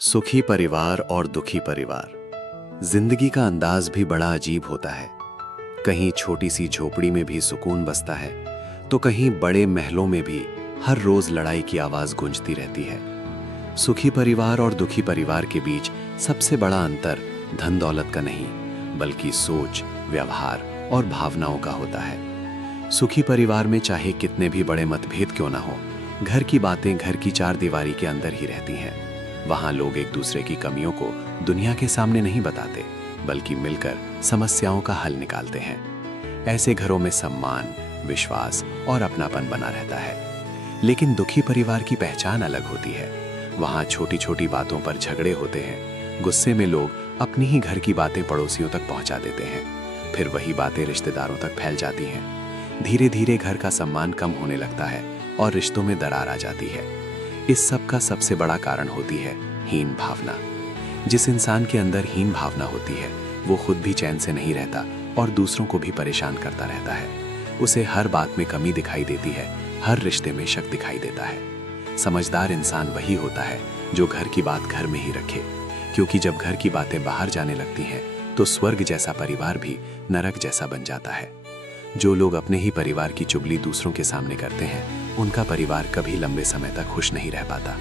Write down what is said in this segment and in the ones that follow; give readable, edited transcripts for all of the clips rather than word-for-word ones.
सुखी परिवार और दुखी परिवार। जिंदगी का अंदाज भी बड़ा अजीब होता है। कहीं छोटी सी झोपड़ी में भी सुकून बसता है, तो कहीं बड़े महलों में भी हर रोज लड़ाई की आवाज गूंजती रहती है। सुखी परिवार और दुखी परिवार के बीच सबसे बड़ा अंतर धन दौलत का नहीं, बल्कि सोच, व्यवहार और भावनाओं का होता है। सुखी परिवार में चाहे कितने भी बड़े मतभेद क्यों ना हो, घर की बातें घर की चार दीवारी के अंदर ही रहती हैं। वहां लोग एक दूसरे की कमियों को दुनिया के सामने नहीं बताते, बल्कि मिलकर समस्याओं का हल निकालते हैं। ऐसे घरों में सम्मान, विश्वास और अपनापन बना रहता है। लेकिन दुखी परिवार की पहचान अलग होती है। वहां छोटी छोटी बातों पर झगड़े होते हैं। गुस्से में लोग अपनी ही घर की बातें पड़ोसियों तक पहुंचा देते हैं। फिर वही बातें रिश्तेदारों तक फैल जाती हैं। धीरे धीरे घर का सम्मान कम होने लगता है और रिश्तों में दरार आ जाती है। इस सब का सबसे बड़ा कारण होती है हीन भावना। जिस इंसान के अंदर हीन भावना होती है, वो खुद भी चैन से नहीं रहता और दूसरों को भी परेशान करता रहता है। उसे हर बात में कमी दिखाई देती है, हर रिश्ते में शक दिखाई देता है। समझदार इंसान वही होता है जो घर की बात घर में ही रखे, क्योंकि जब घर की बातें बाहर जाने लगती हैं, तो स्वर्ग जैसा परिवार भी नरक जैसा बन जाता है। जो लोग अपने ही परिवार की चुगली दूसरों के सामने करते हैं, उनका परिवार कभी लंबे समय तक खुश नहीं रह पाता।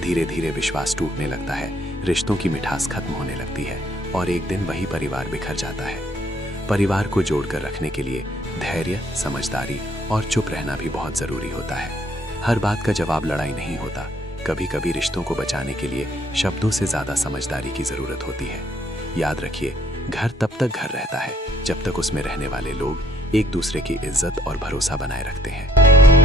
धीरे धीरे विश्वास टूटने लगता है, रिश्तों की मिठास खत्म होने लगती है और एक दिन वही परिवार बिखर जाता है। परिवार को जोड़कर रखने के लिए धैर्य, समझदारी और चुप रहना भी बहुत जरूरी होता है। हर बात का जवाब लड़ाई नहीं होता। कभी कभी रिश्तों को बचाने के लिए शब्दों से ज्यादा समझदारी की जरूरत होती है। याद रखिए, घर तब तक घर रहता है जब तक उसमें रहने वाले लोग एक दूसरे की इज्जत और भरोसा बनाए रखते हैं।